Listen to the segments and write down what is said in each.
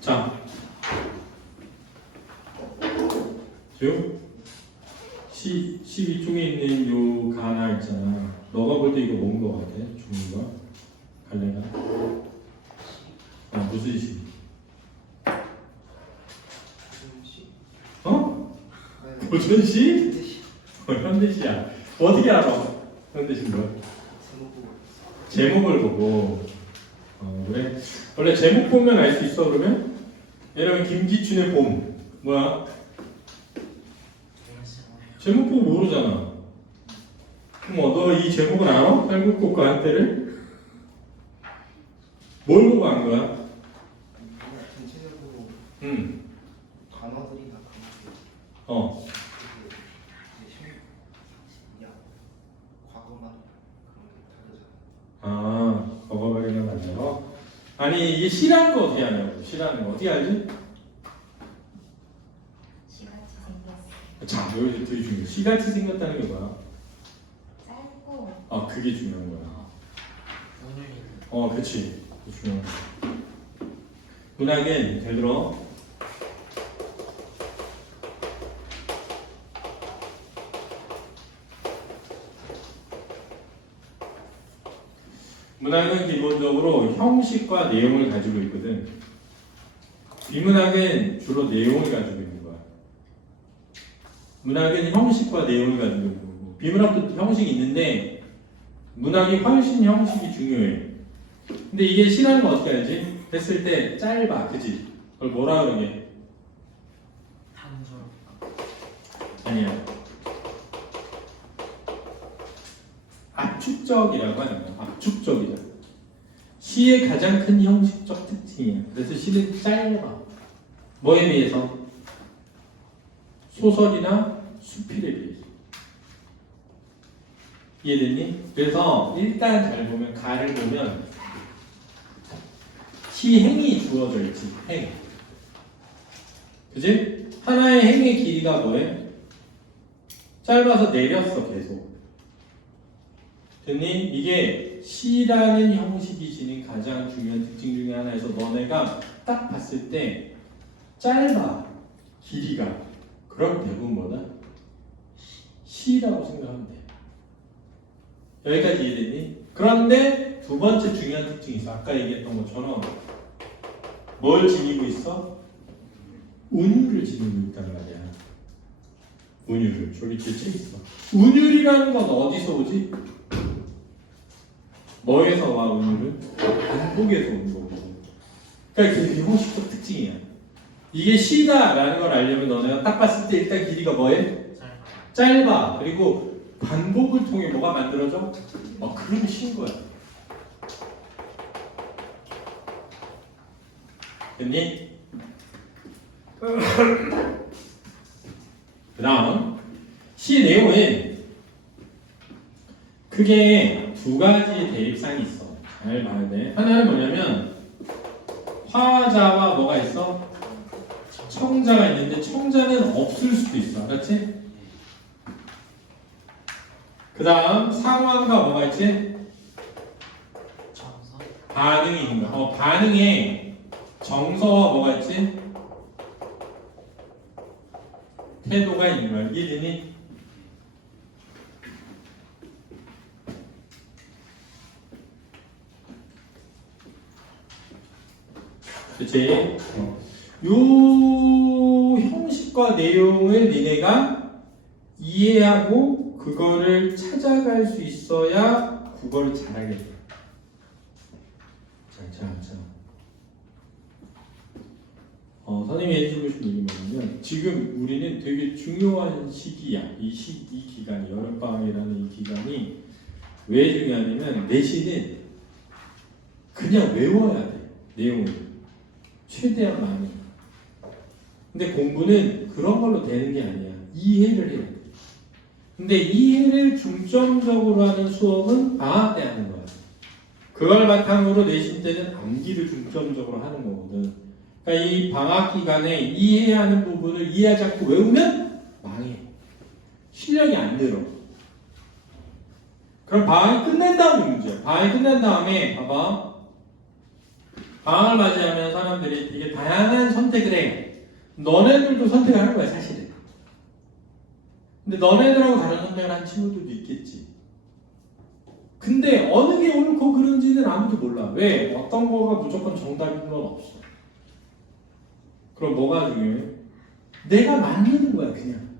자, 쭉 12쪽에 있는 요 가나 있잖아. 너가 볼 때 이거 뭔 거 같아? 종류가? 갈래나? 무슨 시? 어? 고전시? 현대시야. 어떻게 알아? 현대시 뭐야? 제목을 보고. 그래? 원래 제목 보면 알 수 있어 그러면? 예를 들면 김기춘의 봄 뭐야? 제목 보고 모르잖아. 그럼 너 이 제목을 알아? 탈북곡과 한때를? 뭘 보고 안 거야? 전체적으로 단어들이나 어. 과거만 그런 게 다르잖아. 아, 과거말이나 맞아요? 아니 이게 시라는 거 어떻게 하냐고. 시라는 거 어떻게 알지? 시같이 생겼어. 자, 여기서 되게 중요해. 시같이 생겼다는 게 뭐야? 짧고 그게 중요한 거야. 그치. 그게 중요한 거야. 문학은 잘 들어. 문학은 기본적으로 형식과 내용을 가지고 있거든. 비문학은 주로 내용을 가지고 있는 거야. 문학은 형식과 내용을 가지고 있는 거고, 비문학도 형식이 있는데 문학이 훨씬 형식이 중요해. 근데 이게 시라는 거 어떻게 알지? 했을 때 짧아, 그지? 그걸 뭐라 그러게? 아니야. 압축적이라고 하는 거야. 압축적이다. 시의 가장 큰 형식적 특징이야. 그래서 시는 짧아. 뭐에 비해서? 소설이나 수필에 비해서. 이해됐니? 그래서 일단 잘 보면 가를 보면 시행이 주어져 있지. 행. 그지? 하나의 행의 길이가 뭐해? 짧아서 내렸어 계속. 됐니? 이게 시라는 형식이 지닌 가장 중요한 특징 중에 하나에서 너네가 딱 봤을 때 짧아 길이가 그럼 대부분 뭐다? 시라고 생각하면 돼. 여기까지 이해됐니? 그런데 두 번째 중요한 특징이 있어. 아까 얘기했던 것처럼 뭘 지니고 있어? 운율을 지니고 있단 말이야. 운율을. 저기 뒤에 있어. 운율이라는 건 어디서 오지? 뭐에서 와 운율은? 반복에서 온 거고. 그러니까 그게 형식적 특징이야. 이게 시다라는 걸 알려면 너네가 딱 봤을 때 일단 길이가 뭐해? 짧아. 그리고 반복을 통해 뭐가 만들어져? 그러면 시인 거야. 됐니? 그 다음 시 내용은 크게 두 가지의 대립상이 있어. 잘 봐야 돼. 하나는 뭐냐면 화자와 뭐가 있어? 청자가 있는데 청자는 없을 수도 있어. 알았지? 그 다음 상황과 뭐가 있지? 반응이 있는 거야. 반응에 정서와 뭐가 있지? 태도가 있는 거야. 이해되니? 그치? 요 형식과 내용을 니네가 이해하고 그거를 찾아갈 수 있어야 국어를 잘하겠다. 자. 선생님이 해주고 싶은 얘기 뭐냐면 지금 우리는 되게 중요한 시기야. 이 기간이 여름방학이라는 이 기간이 왜 중요하냐면 내신은 그냥 외워야 돼. 내용을 최대한 많이. 근데 공부는 그런 걸로 되는 게 아니야. 이해를 해야 돼. 근데 이해를 중점적으로 하는 수업은 방학 때 하는 거야. 그걸 바탕으로 내신 때는 암기를 중점적으로 하는 거거든. 그러니까 이 방학 기간에 이해해야 하는 부분을 이해하지 않고 외우면 망해. 실력이 안 늘어. 그럼 방학이 끝난 다음에 문제야. 방학이 끝난 다음에 봐봐. 방학을 맞이하면 사람들이 되게 다양한 선택을 해. 너네들도 선택을 하는 거야 사실은. 근데 너네들하고 다른 선택을 한 친구들도 있겠지. 근데 어느 게 옳고 그른지는 아무도 몰라. 왜? 어떤 거가 무조건 정답인 건 없어. 그럼 뭐가 중요해? 내가 맞는 거야 그냥.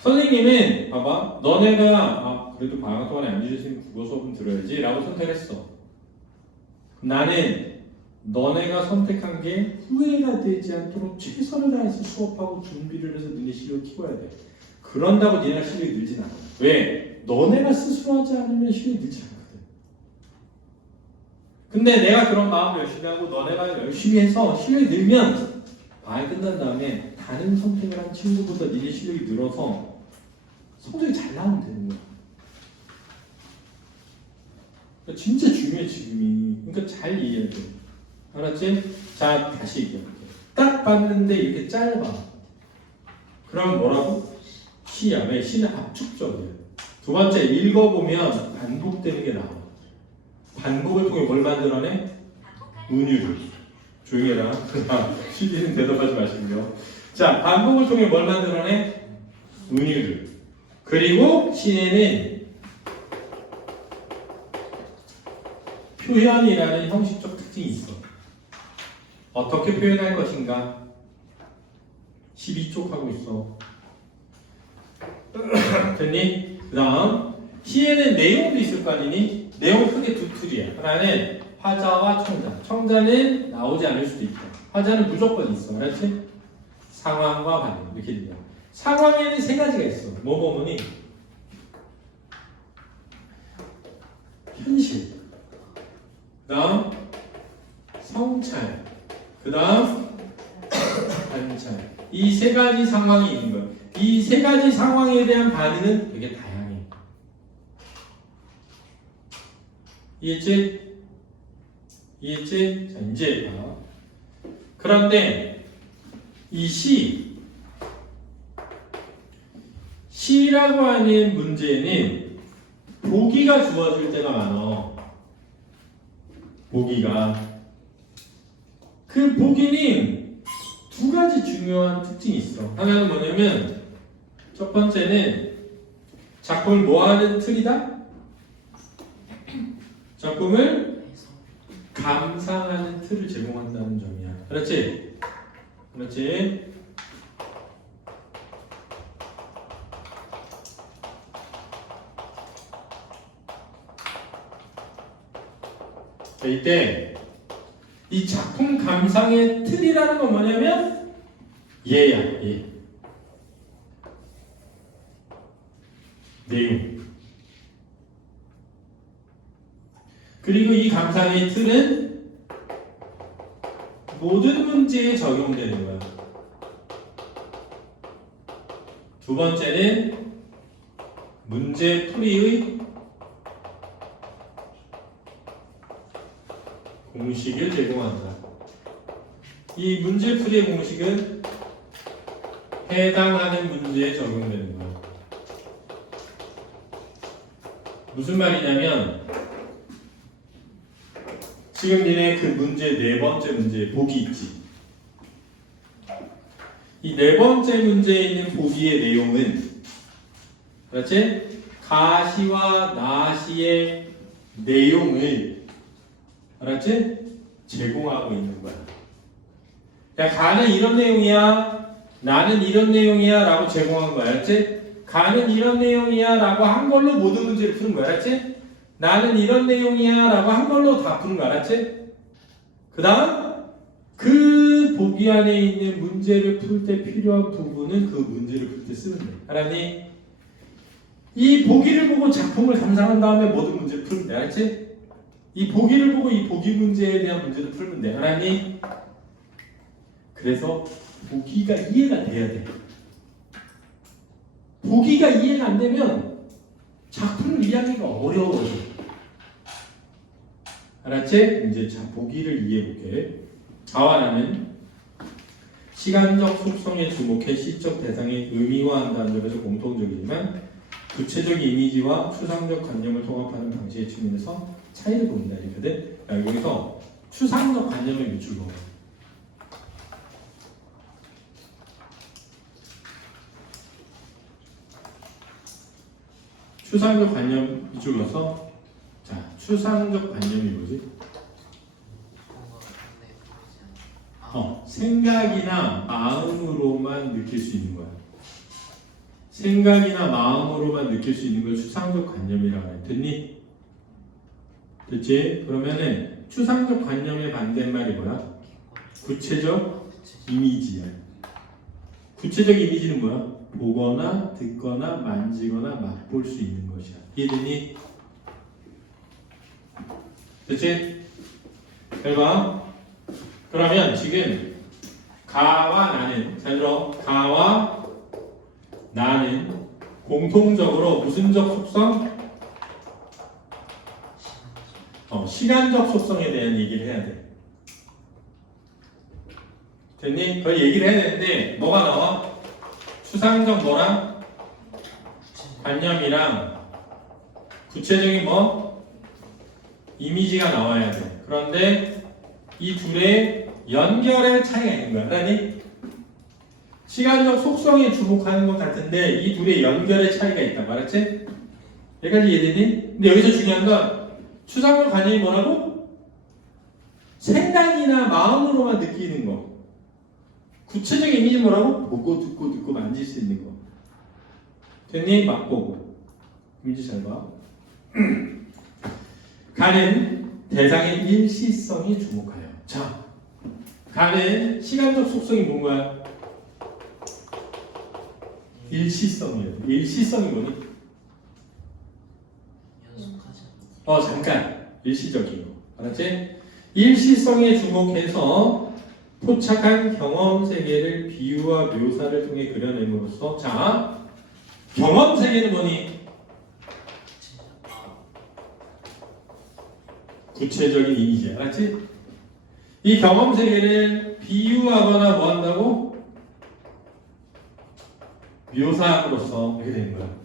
선생님은 봐봐. 너네가 그래도 방학 동안에 안지수 선생님 국어 수업은 들어야지 라고 선택했어. 나는 너네가 선택한 게 후회가 되지 않도록 최선을 다해서 수업하고 준비를 해서 너네 실력을 키워야 돼. 그런다고 니네가 실력이 늘진 않아. 왜? 너네가 스스로 하지 않으면 실력이 늘지 않거든. 근데 내가 그런 마음을 열심히 하고 너네가 열심히 해서 실력이 늘면 방학이 끝난 다음에 다른 선택을 한 친구보다 니네 실력이 늘어서 성적이 잘 나오면 되는 거야. 그러니까 진짜 중요해 지금이. 그러니까 잘 이해해야 돼. 알았지? 자 다시 얘기할게. 딱 봤는데 이렇게 짧아. 그럼 뭐라고? 시야. 왜? 시는 압축적이야. 두 번째 읽어보면 반복되는 게 나와. 반복을 통해 뭘 만들어내? 은유를. 조용히 해라. CD는 대답하지 마시고요. 자 반복을 통해 뭘 만들어내? 은유를. 그리고 시에는 표현이라는 형식적 특징이 있어. 어떻게 표현할 것인가? 12쪽 하고 있어. 됐니? 그 다음 시에는 내용도 있을 거 아니니? 내용은 크게 두 틀이야. 하나는 화자와 청자. 청자는 나오지 않을 수도 있다. 화자는 무조건 있어. 알았지? 상황과 반응 이렇게 된다. 상황에는 세 가지가 있어. 뭐니? 현실, 그 다음 성찰, 그 다음 관찰. 이 세 가지 상황이 있는 거야. 이 세 가지 상황에 대한 반응은 되게 다양해. 이해했지? 이해했지? 자 이제 봐. 그런데 이 시라고 하는 문제는 보기가 주어질 때가 많아. 보기가. 그 보기는 두 가지 중요한 특징이 있어. 하나는 뭐냐면 첫 번째는 작품을 뭐하는 틀이다? 작품을 감상하는 틀을 제공한다는 점이야. 그렇지? 그렇지? 이때 이 작품 감상의 틀이라는 건 뭐냐면 얘야, 얘. 내용. 그리고 이 감상의 틀은 모든 문제에 적용되는 거야. 두 번째는 문제 풀이의 공식을 제공한다. 이 문제풀이의 공식은 해당하는 문제에 적용되는 거야. 무슨 말이냐면 지금 니네 그 문제 네 번째 문제 보기 있지. 이 네 번째 문제에 있는 보기의 내용은 그렇지? 가시와 나시의 내용을 알았지? 제공하고 있는 거야. 야, 가는 이런 내용이야. 나는 이런 내용이야. 라고 제공한 거야. 알았지? 가는 이런 내용이야. 라고 한 걸로 모든 문제를 푸는 거야. 알았지? 나는 이런 내용이야. 라고 한 걸로 다 푸는 거야. 알았지? 그 다음, 그 보기 안에 있는 문제를 풀 때 필요한 부분은 그 문제를 풀 때 쓰는 거야. 알았니? 이 보기를 보고 작품을 감상한 다음에 모든 문제를 풀면 돼. 알았지? 이 보기를 보고 이 보기 문제에 대한 문제를 풀면 돼. 알았니? 그래서 보기가 이해가 돼야 돼. 보기가 이해가 안 되면 작품을 이해하기가 어려워져. 알았지? 이제 자, 보기를 이해해볼게. 자와라는 시간적 속성에 주목해 시적 대상에 의미화한다는 점에서 공통적이지만 구체적 이미지와 추상적 관념을 통합하는 방식의 측면에서 차이를 봅니다. 이렇게들. 여기서 추상적 관념을 밑줄 그어. 추상적 관념 밑줄 그어서 자, 추상적 관념이 뭐지? 생각이나 마음으로만 느낄 수 있는 거야. 생각이나 마음으로만 느낄 수 있는 걸 추상적 관념이라고 해. 됐니? 됐지? 그러면은 추상적 관념의 반대말이 뭐야? 구체적 이미지야. 구체적 이미지는 뭐야? 보거나 듣거나 만지거나 맛볼 수 있는 것이야. 이해됐니? 됐지? 잘 봐. 그러면 지금 가와 나는, 잘 들어. 가와 나는 공통적으로 무슨적 속성? 시간적 속성에 대한 얘기를 해야 돼. 됐니? 그걸 얘기를 해야 되는데 뭐가 나와? 추상적 뭐랑? 관념이랑 구체적인 뭐? 이미지가 나와야 돼. 그런데 이 둘의 연결의 차이가 있는 거야. 알았니? 시간적 속성에 주목하는 것 같은데 이 둘의 연결의 차이가 있다고 알았지? 여기까지 이해되니? 근데 여기서 중요한 건 추상적 관념이 뭐라고? 생각이나 마음으로만 느끼는 거. 구체적 이미지 뭐라고? 보고 듣고 만질 수 있는 거. 됐니? 맛보고. 이미지 잘 봐. 가는 대상의 일시성에 주목하여. 자, 가는 시간적 속성이 뭔 거야? 일시성이에요. 일시성이 뭐니? 잠깐. 일시적인 거. 알았지? 일시성에 주목해서 포착한 경험 세계를 비유와 묘사를 통해 그려냄으로써 자, 경험 세계는 뭐니? 구체적인 이미지. 알았지? 이 경험 세계를 비유하거나 뭐 한다고? 묘사함으로써 이렇게 되는 거야.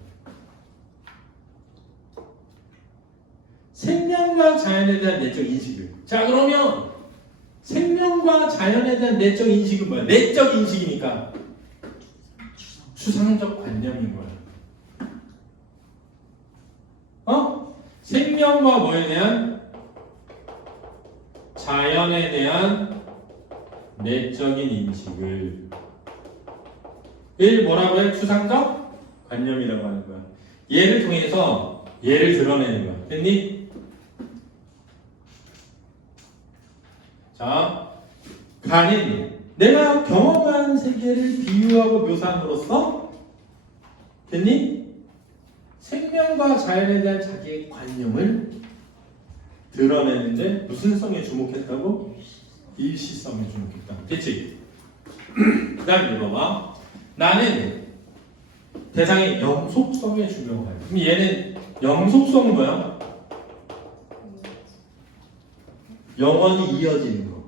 생명과 자연에 대한 내적 인식을. 자, 그러면 생명과 자연에 대한 내적 인식은 뭐야? 내적 인식이니까 추상적 관념인 거야. 생명과 뭐에 대한? 자연에 대한 내적인 인식을 뭐라고 해? 추상적 관념이라고 하는 거야. 얘를 통해서 얘를 드러내는 거야. 됐니? 자, 가는 내가 경험한 세계를 비유하고 묘사함으로써 됐니? 생명과 자연에 대한 자기의 관념을 드러내는데 무슨 성에 주목했다고? 일시성에 주목했다. 됐지? 그 다음에 물어봐. 나는 대상의 영속성에 주목해요. 그럼 얘는 영속성은 뭐야? 영원히 이어지는 거.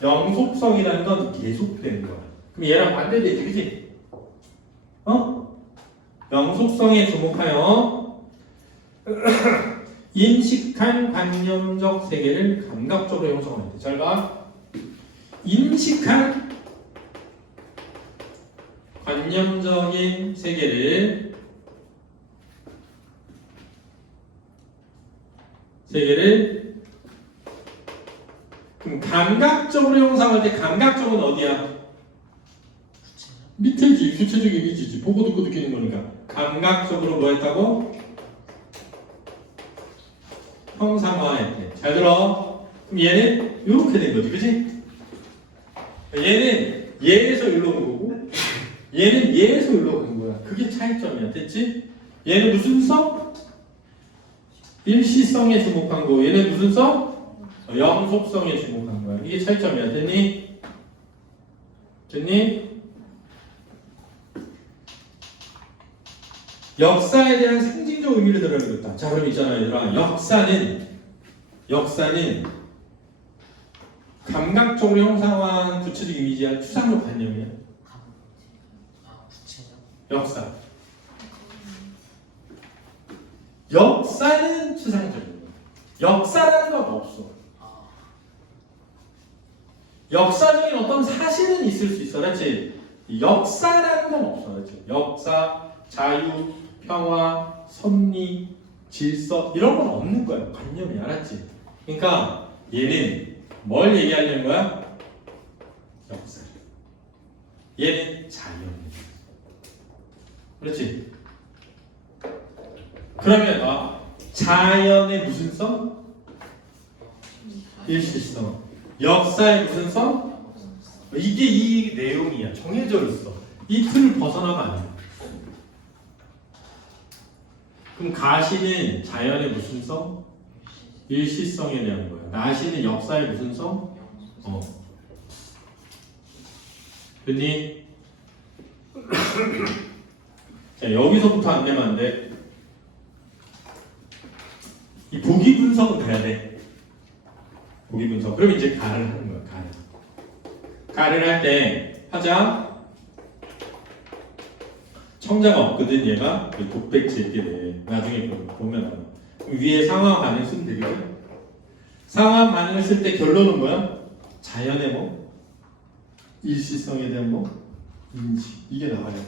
영속성이라는 건 계속되는 거야. 그럼 얘랑 반대되지, 그치? 영속성에 주목하여 인식한 관념적 세계를 감각적으로 형성할 때. 잘 봐. 인식한 관념적인 세계를 그럼 감각적으로 형성할 때 감각적은 어디야? 밑에지. 구체적 이미지지. 보고 듣고 느끼는 거니까. 감각적으로 뭐 했다고? 형상화할 때. 잘 들어. 그럼 얘는 이렇게 된 거지. 그치? 얘는 얘에서 일로 온 거고 얘는 얘에서 일로 간 거야. 그게 차이점이야. 됐지? 얘는 무슨 성? 일시성에 주목한 거고 얘는 무슨 성? 영속성에 주목한 거야. 이게 차이점이야. 됐니? 됐니? 역사에 대한 상징적 의미를 드러내겠다. 자, 그럼 있잖아, 얘들아. 역사는 감각적으로 형상화한 구체적 이미지야. 추상적 관념이야. 역사. 역사는 추상적인 거야. 역사라는 건 없어. 역사적인 어떤 사실은 있을 수 있어. 그렇지? 역사라는 건 없어. 그렇지? 역사, 자유, 평화, 섭리, 질서 이런 건 없는 거야. 관념이. 알았지? 그러니까 얘는 뭘 얘기하려는 거야? 역사. 얘는 자연. 그렇지? 그러면 자연의 무슨 성? 일시성. 역사의 무슨 성? 이게 이 내용이야. 정해져 있어. 이 틀을 벗어나면 안 돼. 그럼 가시는 자연의 무슨 성? 일시성에 대한 거야. 나시는 역사의 무슨 성? 됐니? 자, 여기서부터 안 되면 안 돼. 이 보기 분석은 돼야 돼. 보기 분석. 그럼 이제 가를 하는 거야. 가를 할 때 하자. 청자가 없거든. 얘가 독백지 이렇게 돼. 나중에 보면 알아. 위에 상황 반응 쓰면 되겠죠? 상황 반응을 쓸 때 결론은 뭐야? 자연의 뭐? 일시성에 대한 뭐? 인식. 이게 나와야 돼.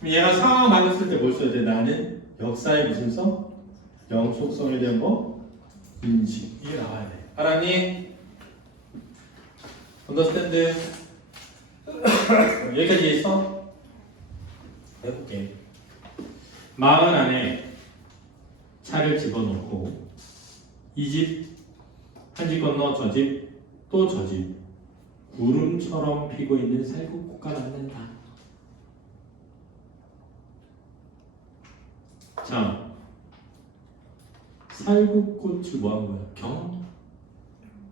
그럼 얘가 상황 반응 쓸 때 뭘 써야 돼? 나는 역사의 무슨 성? 영속성에 대한 뭐? 인식. 이게 나와야 돼. 알았니? 언더스탠드? 여기까지 있어? 해볼게. 마을 안에 차를 집어넣고 이 집, 한 집 건너 저 집, 또 저 집 구름처럼 피고 있는 살구꽃가 만난다. 자, 살구꽃을 뭐 한 거야?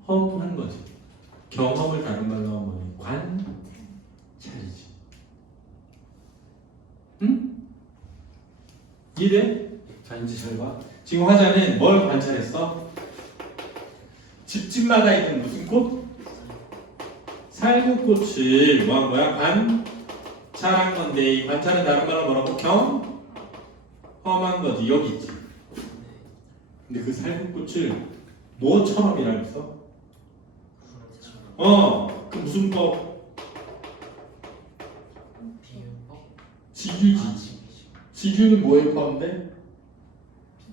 경험한 거지. 경험을 다른 말로 하면 뭐니? 관찰이지. 응? 이래? 자, 이제 잘 봐. 지금 화자는 뭘 관찰했어? 집집마다 있는 무슨 꽃? 살구꽃을 뭐 한 거야? 관찰한 건데 이 관찰은 다른 말로 뭐라고? 경험한 거지. 여기 있지. 근데 그 살구꽃을 뭐처럼이라 했어? 그 무슨 법? 지규지. 지규는 뭐에 포함돼?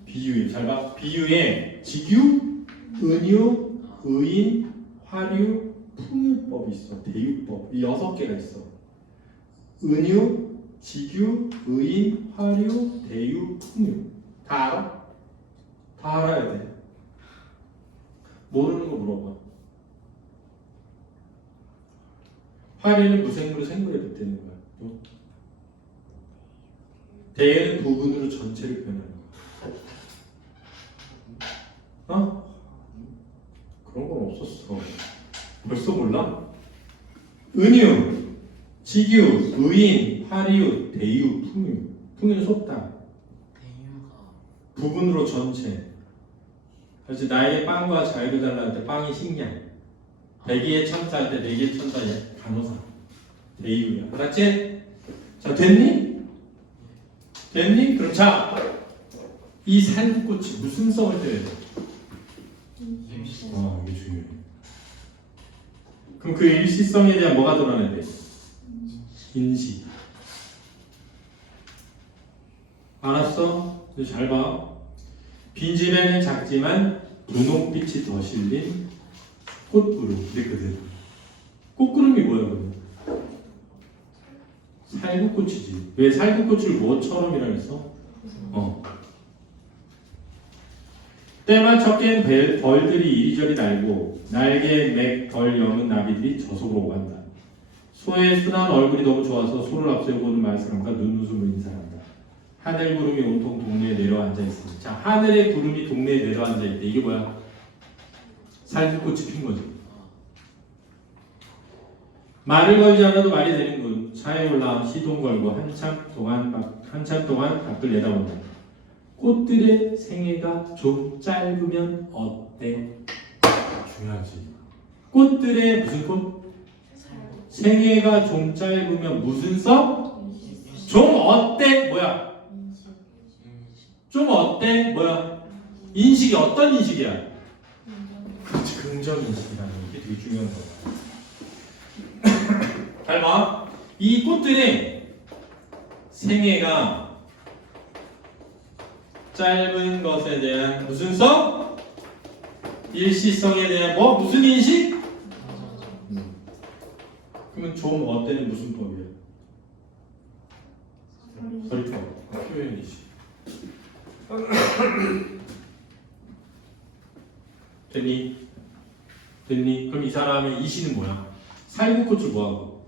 비유에. 잘 봐. 비유에 지규, 은유, 의인, 화류, 풍유법이 있어. 대유법. 이 6개가 있어. 은유, 지규, 의인, 화류, 대유, 풍유. 다 알아? 다 알아야 돼. 모르는 거 물어봐. 화류는 무생물을 생물에 빗대는 거야. 대유는 부분으로 전체를 표현하는 거야. 그런 건 없었어. 벌써 몰라? 은유, 지규, 의인, 화류, 대유, 풍유. 풍유는 속다. 부분으로 전체. 그래서 나에게 빵과 자유를 달라할 때 빵이 식량. 100개의 천사 할 때 4개의 천사야. 간호사. 대유야. 알았지? 자, 됐니? 됐니? 그럼 자, 이 살구꽃이 무슨 성을 떼야 돼? 이게 중요해. 그럼 그 일시성에 대한 뭐가 드러나야 돼? 인식. 알았어? 이제 잘 봐. 빈집에는 작지만 분홍빛이 더 실린 꽃구름. 그랬거든. 꽃구름이 뭐야, 그러면? 살구꽃이지. 왜 살구꽃을 뭐처럼이라 했어? 때마쳐 깬 벌들이 이리저리 날고 날개 맥 덜 여문 나비들이 저속으로 오간다. 소의 순한 얼굴이 너무 좋아서 소를 앞세우고 오는 마을 사람과 눈웃음을 인사한다. 하늘 구름이 온통 동네에 내려앉아 있습니다. 자, 하늘의 구름이 동네에 내려앉아 있대. 이게 뭐야? 살구꽃이 핀 거지. 말을 걸지 않아도 말이 되는군. 차에 올라 시동 걸고 한참 동안 밖을 내다본다. 꽃들의 생애가 좀 짧으면 어때? 중요하지. 꽃들의 무슨 꽃? 생애가 좀 짧으면 무슨 성? 좀 어때? 뭐야? 좀 어때? 뭐야? 인식이 어떤 인식이야? 그렇지, 긍정 인식이라는 게 되게 중요한 거야. 잘 봐. 이 꽃들의 생애가 짧은 것에 대한 무슨 성? 일시성에 대한 뭐? 무슨 인식? 그러면 좀 어때는 무슨 법이야? 서리법. 표현 인식. 됐니? 됐니? 그럼 이 사람의 이시는 뭐야? 살구꽃을 뭐하고?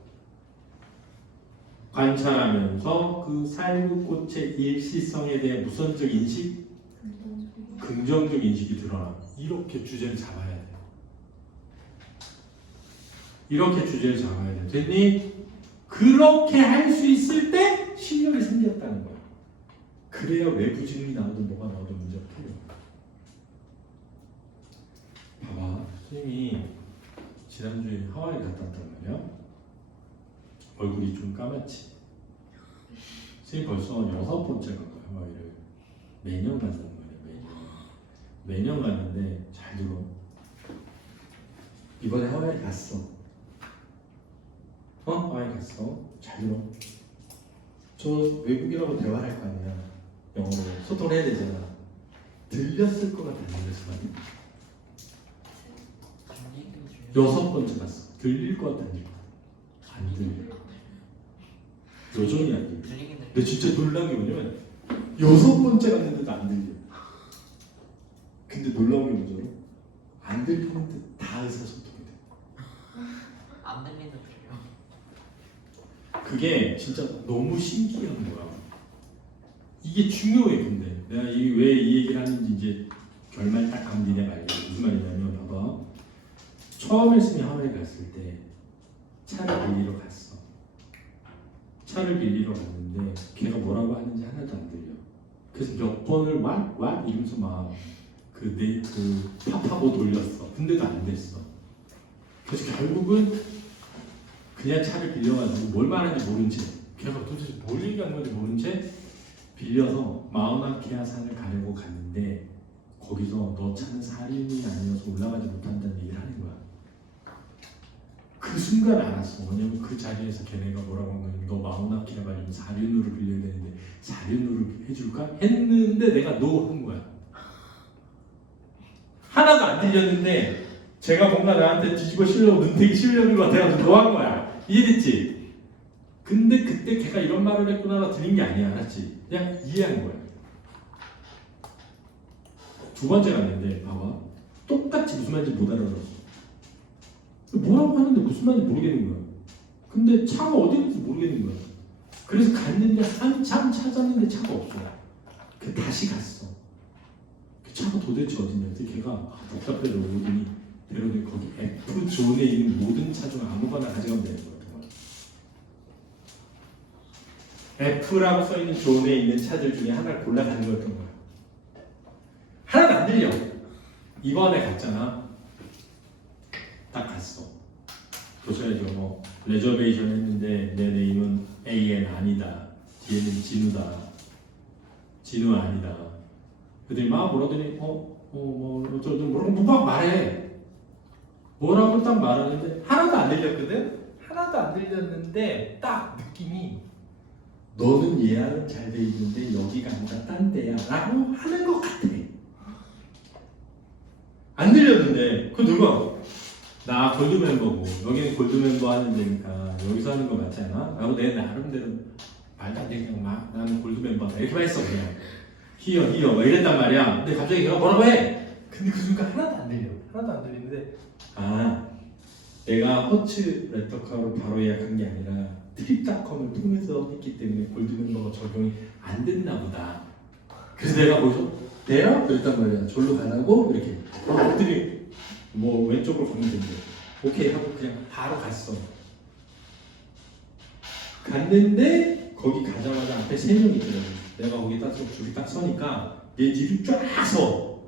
관찰하면서 그 살구꽃의 일시성에 대한 무선적 인식? 긍정적 인식이 드러나. 이렇게 주제를 잡아야 돼. 이렇게 주제를 잡아야 돼. 됐니? 그렇게 할 수 있을 때 실력이 생겼다는 거야. 그래야 외부 질문이 나오든 뭐가 나오든 문제가 풀려. 봐봐, 선생님이 지난주에 하와이 갔다 왔단 말이야. 얼굴이 좀 까맣지. 선생님 벌써 6번째 간 거야, 하와이를. 매년 간다는 거야, 매년 갔는데 잘 들어. 이번에 하와이 갔어. 하와이 갔어. 잘 들어. 저 외국인하고 대화를 할 거 아니야. 영어로 소통을 해야 되잖아. 들렸을 것 같아, 안 들렸을 것 같아? 6번째 갔어. 들릴 것 같아, 안 들려. 여전히 안 들려. 근데 진짜 놀라운 게 뭐냐면 6번째 갔는데도 안 들려. 근데 놀라운 게 뭐죠? 안 들리는데 다 의사소통이 돼. 안 들리는 소리요. 그게 진짜 너무 신기한 거야. 이게 중요해. 근데 내가 왜 이 얘기를 하는지 이제 결말 딱 가면 니네 말이야. 무슨 말이냐면 봐봐. 처음에 스님 하와이 갔을 때 차를 빌리러 갔어. 차를 빌리러 갔는데 걔가 뭐라고 하는지 하나도 안 들려. 그래서 몇 번을 왓 이러면서 막 팝하고 돌렸어. 근데도 안 됐어. 그래서 결국은 그냥 차를 빌려가지고 뭘 말하는지 모른 채, 걔가 도대체 뭘 얘기하는 건지 모른 채 빌려서 마우나케아산을 가려고 갔는데 거기서 너 차는 사륜이 아니어서 올라가지 못한다는 얘기를 하는 거야. 그 순간 알았어. 왜냐면 그 자리에서 걔네가 뭐라고 한 거냐면 너 마우나케아 가지고 사륜으로 빌려야 되는데 사륜으로 해줄까? 했는데 내가 노 한 거야. 하나도 안 들렸는데 제가 뭔가 나한테 뒤집어 씌우려고 눈탱이 씌우려는 것 같아가지고 노 한 거야. 이해됐지? 근데 그때 걔가 이런 말을 했구나가 들린 게 아니야. 알았지? 그냥 이해한 거야. 두 번째 갔는데 봐봐. 똑같이 무슨 말인지 못 알아들었어. 뭐라고 하는데 무슨 말인지 모르겠는 거야. 근데 차가 어디 있는지 모르겠는 거야. 그래서 갔는데 한참 찾았는데 차가 없어. 그 다시 갔어. 그 차가 도대체 어딨냐. 그래서 걔가 답답해서 오더니 데려오더니 거기 F존에 있는 모든 차 중 아무거나 가져가면 되는 거야. F라고 써있는 존에 있는 차들 중에 하나를 골라가는 거였던 거야. 하나도 안 들려. 이번에 갔잖아. 딱 갔어. 도착해서 뭐 레저베이션 했는데 내 네임은 AN 아니다. 뒤에는 진우다. 진우 아니다. 그들이 막 뭐라더니 뭐라고 막 말해. 뭐라고 딱 말하는데 하나도 안 들렸거든. 하나도 안 들렸는데 딱 느낌이 너는 예약은 잘 돼 있는데 여기가 아니라 딴 데야 라고 하는 것 같아. 안 들렸는데 그 누가 나 골드 멤버고 여기는 골드 멤버 하는 데니까 여기서 하는 거 맞지 않아? 라고 내 나름대로 말도 안 되게 그냥 막 나는 골드 멤버다 이렇게만 했어. 그냥 히어 막 이랬단 말이야. 근데 갑자기 걔가 뭐라고 해. 근데 그 순간 하나도 안 들려. 하나도 안 들리는데 내가 허츠 레터카로 바로 예약한 게 아니라 트립닷컴을 통해서 했기 때문에 골드 멤버가 적용이 안 됐나 보다. 그래서 내가 거기서 돼요? 그랬단 말이야. 절로 가라고 이렇게 그랬더니 뭐 왼쪽으로 가면 된대. 오케이 하고 그냥 바로 갔어. 갔는데 거기 가자마자 앞에 3명이 있더라고. 내가 거기 딱 줄이 딱 서니까 얘 뒤를 쫙 서.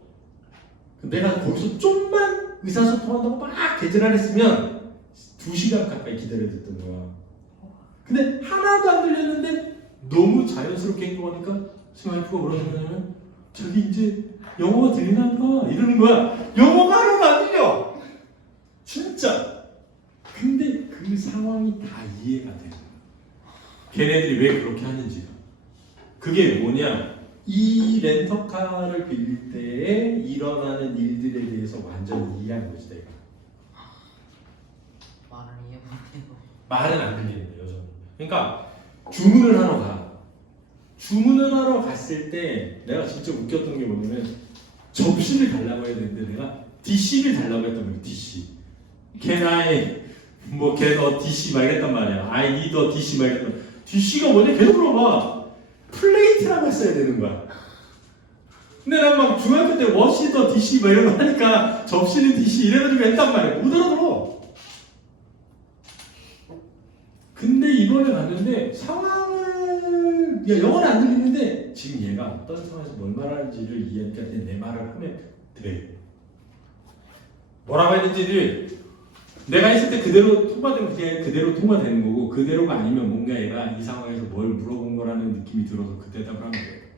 내가 거기서 좀만 의사소통한다고 막 개질을 했으면 2시간 가까이 기다려줬던 거야. 근데 하나도 안 들렸는데 너무 자연스럽게 행동하니까 지금 와이프가 뭐라 하냐면 저기 이제 영어가 들리나 봐 이러는 거야. 영어가 하나도 안 들려. 진짜. 근데 그 상황이 다 이해가 돼. 걔네들이 왜 그렇게 하는지가. 그게 뭐냐? 이 렌터카를 빌릴 때에 일어나는 일들에 대해서 완전히 이해하는 거지 내가. 말을 이해 못해요. 말은 안 들리는데 여전히. 그러니까 주문을 하러 가. 주문을 하러 갔을 때 내가 진짜 웃겼던 게 뭐냐면 접시를 달라고 해야 되는데 내가 DC를 달라고 했단 말이야. DC. Can I 뭐 get a DC 막 이랬단 말이야. I need a DC 막 이랬단 말이야. DC가 뭐냐 계속 물어봐. 플레이트라고 했어야 되는 거야. 근데 난 막 중학교 때 워시 더 DC 막 이런 거 하니까 접시는 DC 이래가지고 했단 말이야. 못 알아들어. 근데 이번에 갔는데 상황을 영어는 안 들리는데 지금 얘가 어떤 상황에서 뭘 말하는지를 이해할 때 내 말을 하면 돼. 뭐라고 했는지를 내가 했을 때 그대로 통과되면 그냥 그대로 통과되는 거고 그대로가 아니면 뭔가 얘가 이 상황에서 뭘 물어본 거라는 느낌이 들어서 그 대답을 하면 돼.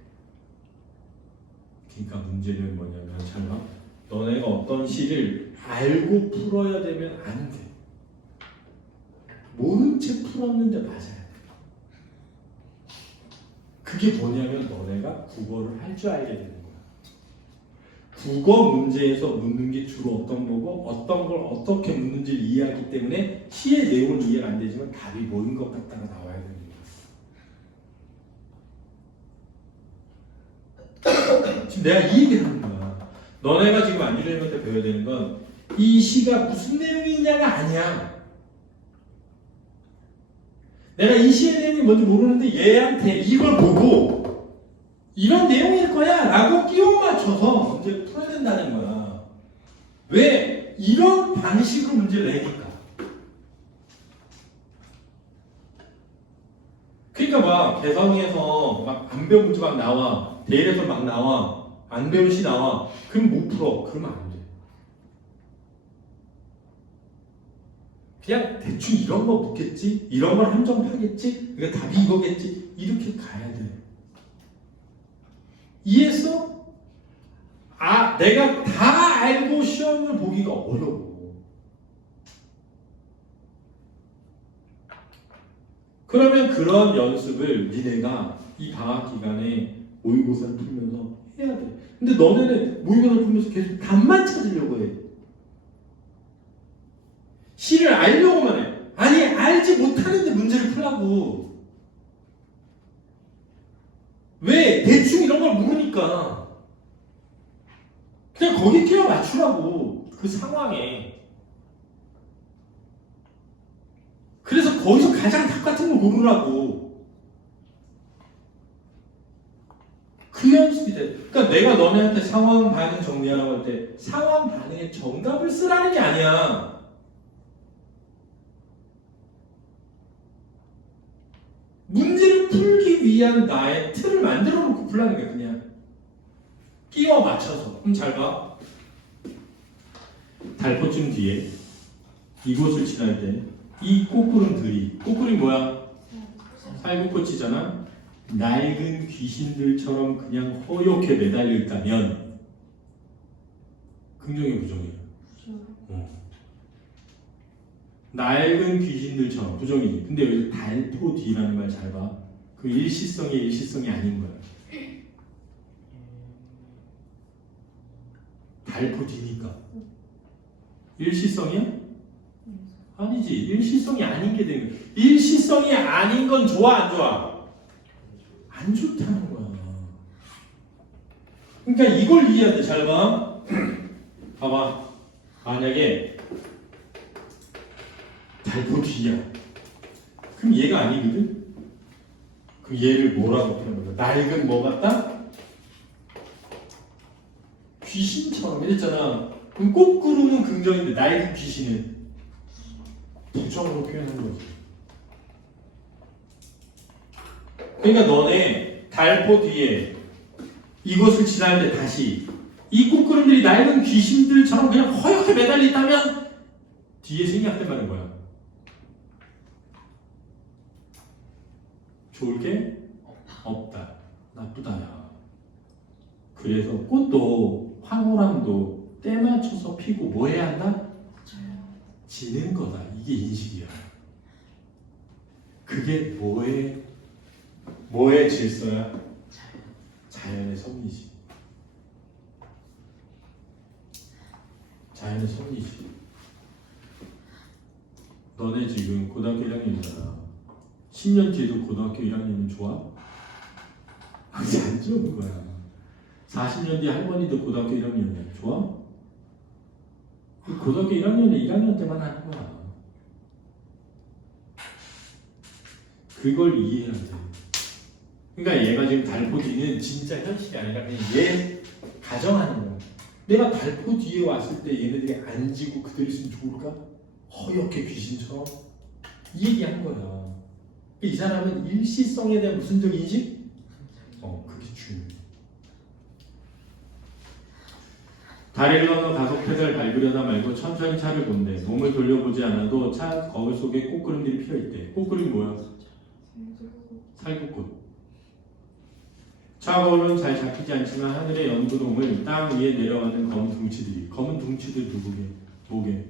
그러니까 문제는 뭐냐면 잘 봐. 너네가 어떤 시를 알고 풀어야 되면 안 돼. 모른 채 풀었는데 맞아야 돼. 그게 뭐냐면 너네가 국어를 할 줄 알게 되는 거야. 국어 문제에서 묻는 게 주로 어떤 거고 어떤 걸 어떻게 묻는지를 이해하기 때문에 시의 내용은 이해가 안 되지만 답이 뭐인 것 같다가 나와야 되는 거야. 지금 내가 이 얘기를 하는 거야. 너네가 지금 안주현한테 배워야 되는 건 이 시가 무슨 내용이냐가 아니야. 내가 이 시의 내용이 뭔지 모르는데 얘한테 이걸 보고 이런 내용일 거야 라고 끼워 맞춰서 문제를 풀어야 된다는 거야. 왜? 이런 방식으로 문제를 내니까. 그러니까 막 개성에서 막 안 배운 문제 막 나와. 대일에서 막 나와. 안 배운 시 나와. 그럼 못 풀어. 그러면 안 돼. 그냥 대충 이런 거 묻겠지? 이런 걸 함정파겠지? 그러니까 답이 이거겠지? 이렇게 가야 돼. 이해했어? 아, 내가 다 알고 시험을 보기가 어려워. 그러면 그런 연습을 니네가 이 방학 기간에 모의고사를 풀면서 해야 돼. 근데 너네는 모의고사를 풀면서 계속 답만 찾으려고 해. 시를 알려고만 해. 아니, 알지 못하는데 문제를 풀라고. 왜? 대충 이런 걸 모르니까. 그냥 거기 끼워 맞추라고. 그 상황에. 그래서 거기서 가장 답 같은 걸 고르라고. 그 연습이 돼. 그러니까 내가 너네한테 상황 반응 정리하라고 할 때 상황 반응의 정답을 쓰라는 게 아니야. 문제를 풀기 위한 나의 틀을 만들어 놓고 풀라는 거야. 그냥 끼워 맞춰서. 그럼 잘 봐. 달포쯤 뒤에 이곳을 지날 때 이 꽃구름들이, 꽃구름이 뭐야? 살구꽃이잖아. 낡은 귀신들처럼 그냥 허옇게 매달려 있다면 긍정이야 부정이야? 낡은 귀신들처럼 부정이지. 근데 여기서 달포 뒤라는 말 잘 봐. 그 일시성이 아닌 거야. 달포 뒤니까. 일시성이야? 아니지. 일시성이 아닌 게 되는 거야. 일시성이 아닌 건 좋아 안 좋아? 안 좋다는 거야. 그러니까 이걸 이해해야 돼. 잘 봐. 봐봐. 만약에 달포 뒤야. 그럼 얘가 아니거든? 그럼 얘를 뭐라고 표현해? 낡은 뭐 같다? 귀신처럼 이랬잖아. 그럼 꽃구름은 긍정인데 낡은 귀신은 부정으로 표현한 거지. 그러니까 너네 달포 뒤에 이곳을 지날 때 다시 이 꽃구름들이 낡은 귀신들처럼 그냥 허옇게 매달려 있다면 뒤에 생략된 말은 뭐야? 좋을 게 없다. 나쁘다야. 그래서 꽃도 황홀함도 때 맞춰서 피고 뭐 해야 한다? 지는 거다. 이게 인식이야. 그게 뭐의 질서야? 자연의 섭리지. 자연의 섭리지. 너네 지금 고등학교 1학년이잖아. 10년 뒤에도 고등학교 1학년이면 좋아? 그게 안 좋은 거야. 40년 뒤에 할머니도 고등학교 1학년이야. 좋아? 고등학교 1학년은 1학년 때만 하는 거야. 그걸 이해해야 돼. 그러니까 얘가 지금 달포 뒤는 진짜 현실이 아니라 그냥 얘 가정하는 거야. 내가 달포 뒤에 왔을 때 얘네들이 안 지고 그대로 있으면 좋을까? 허옇게 귀신처럼? 이 얘기한 거야. 이 사람은 일시성에 대한 무슨적 인식? 그게 중요해. 다리를 건너 가속 페달 밟으려다 말고 천천히 차를 본대. 몸을 돌려보지 않아도 차 거울 속에 꽃그림들이 피어있대. 꽃그림 뭐야? 살구꽃. 차 거울은 잘 잡히지 않지만 하늘의 연분홍을 땅 위에 내려가는 검은 둥치들이. 검은 둥치들 누구게? 뭐게?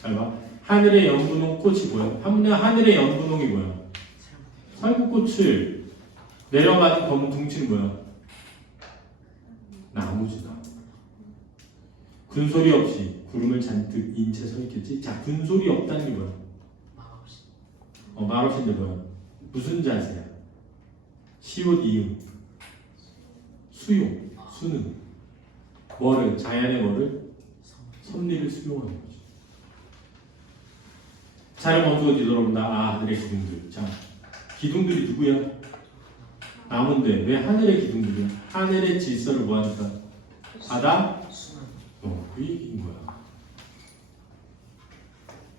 잘 봐. 하늘의 연분홍 꽃이 뭐야? 하늘의 연분홍이 뭐야? 살구꽃을 내려가는 검은 둥치는 뭐야? 나무지 나무. 군소리 없이 구름을 잔뜩 인 채 서 있겠지? 자, 군소리 없다는 게 뭐야? 말없이인데 뭐야? 무슨 자세야? 시옷 이음 수용 수능 뭐를 자연의 뭐를 섭리를 수용하는 거지. 차를 멈추고 뒤돌아본다. 아, 하늘의 기둥들. 자, 기둥들이 누구야? 나무인데 왜 하늘의 기둥들이야? 하늘의 질서를 뭐하니까? 바다? 그 얘기인 거야.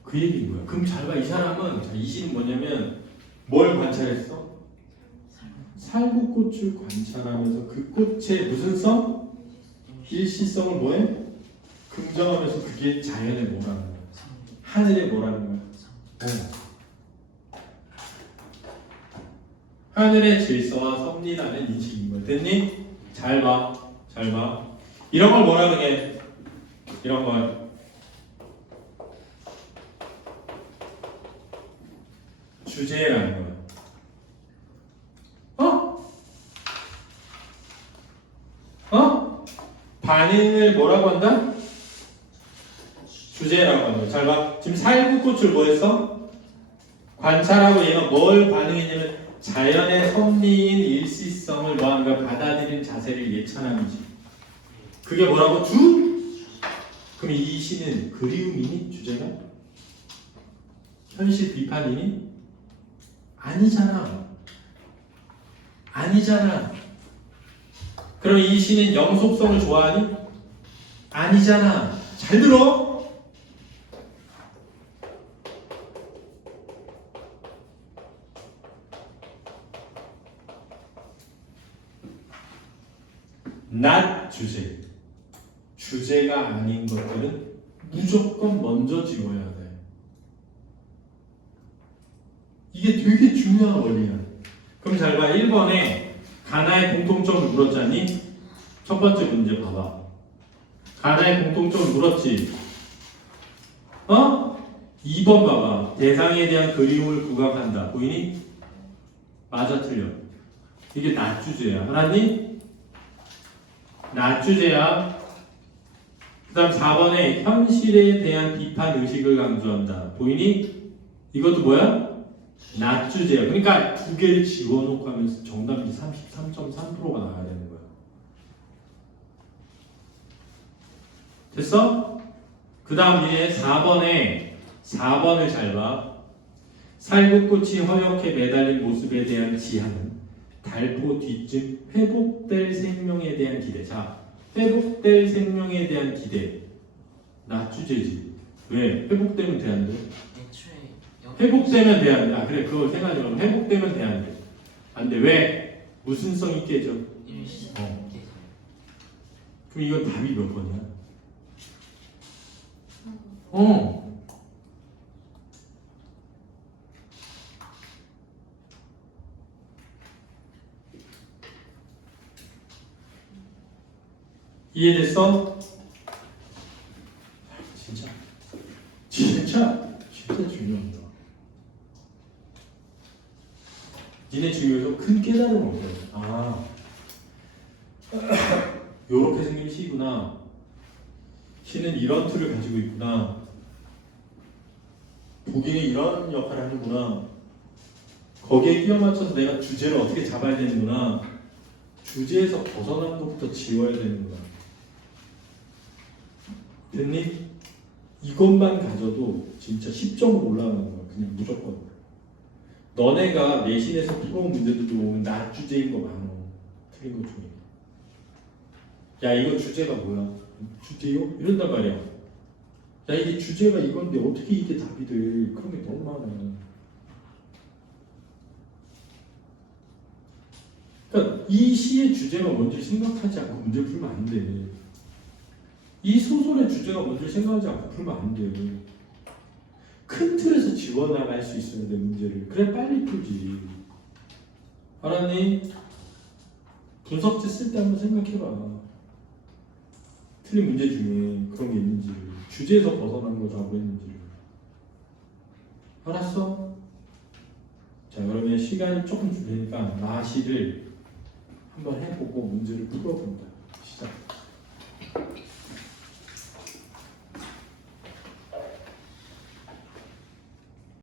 그 얘기인 거야. 그럼 잘 봐. 이 사람은 자, 이 시는 뭐냐면 뭘 관찰했어? 살구꽃을 관찰하면서 그 꽃의 무슨 성? 일시성을 뭐해? 긍정하면서 그게 자연의 뭐라는 거야? 하늘의 뭐라는 거야? 하늘의 질서와 섭리라는 인식인 거야. 됐니? 잘 봐. 잘 봐. 이런 걸 뭐라 그래? 이런 걸 주제라는 거야. 반응을 뭐라고 한다? 주제라고 한다. 잘 봐. 지금 살구꽃을 뭐 했어? 관찰하고 얘가 뭘 반응했냐면 자연의 섭리인 일시성을 뭐하는가 받아들이는 자세를 예찬함이지. 그게 뭐라고? 그럼 이 시는 그리움이니? 주제가? 현실 비판이니? 아니잖아. 아니잖아. 그럼 이 시는 영속성을 좋아하니? 아니잖아. 잘 들어. not 주제. 주제가 아닌 것들은 무조건 먼저 지워야 돼. 이게 되게 중요한 원리야. 그럼 잘 봐. 1번에 가나의 공통점을 물었잖니? 첫 번째 문제 봐봐. 가나의 공통점을 물었지? 2번 봐봐. 대상에 대한 그리움을 부각한다. 보이니? 맞아 틀려. 이게 낮 주제야. 알았니? 낮 주제야. 그 다음 4번에 현실에 대한 비판 의식을 강조한다. 보이니? 이것도 뭐야? 낮 주제야. 그러니까 두 개를 집어넣고 하면서 정답이 33.3%가 나와야 되는 거야. 됐어? 그 다음 이제 4번을 잘 봐. 살구꽃이 허옇게 매달린 모습에 대한 지향은 달포 뒤쯤 회복될 생명에 대한 기대. 자, 회복될 생명에 대한 기대. 낮 주제지. 왜? 회복되면 돼안돼? 회복되면 돼안돼. 아 그래 그걸 생각해보면 회복되면 돼안돼. 안돼. 왜? 무슨 성이 깨져? 그럼 이건 답이 몇 번이야? 이해됐어? 진짜 중요합니다. 니네 중에서 큰 깨달음을 얻어요. 아, 요렇게 생긴 시구나. 시는 이런 틀을 가지고 있구나. 보기는 이런 역할을 하는구나. 거기에 끼워 맞춰서 내가 주제를 어떻게 잡아야 되는구나. 주제에서 벗어난 것부터 지워야 되는구나. 됐니? 이것만 가져도 진짜 10점으로 올라가는 거야. 그냥 무조건. 너네가 내신에서 풀어온 문제들도 보면 낮 주제인 거 많어. 틀린 것 중에. 야, 이거 주제가 뭐야? 주제요? 이런단 말이야. 야, 이게 주제가 이건데 어떻게 이게 답이 돼? 그런 게 너무 많아. 그러니까 이 시의 주제가 뭔지 생각하지 않고 문제 풀면 안 돼. 이 소설의 주제가 뭔지 생각하지 않고 풀면 안 돼. 큰 틀에서 지워나갈 수 있어야 돼, 문제를. 그래 빨리 풀지. 알았니? 분석지 쓸 때 한번 생각해봐. 틀린 문제 중에 그런 게 있는지를, 주제에서 벗어난 거 잡고 있는지를. 알았어? 자, 그러면 시간을 조금 줄 테니까 나시를 한번 해보고 문제를 풀어본다. 시작.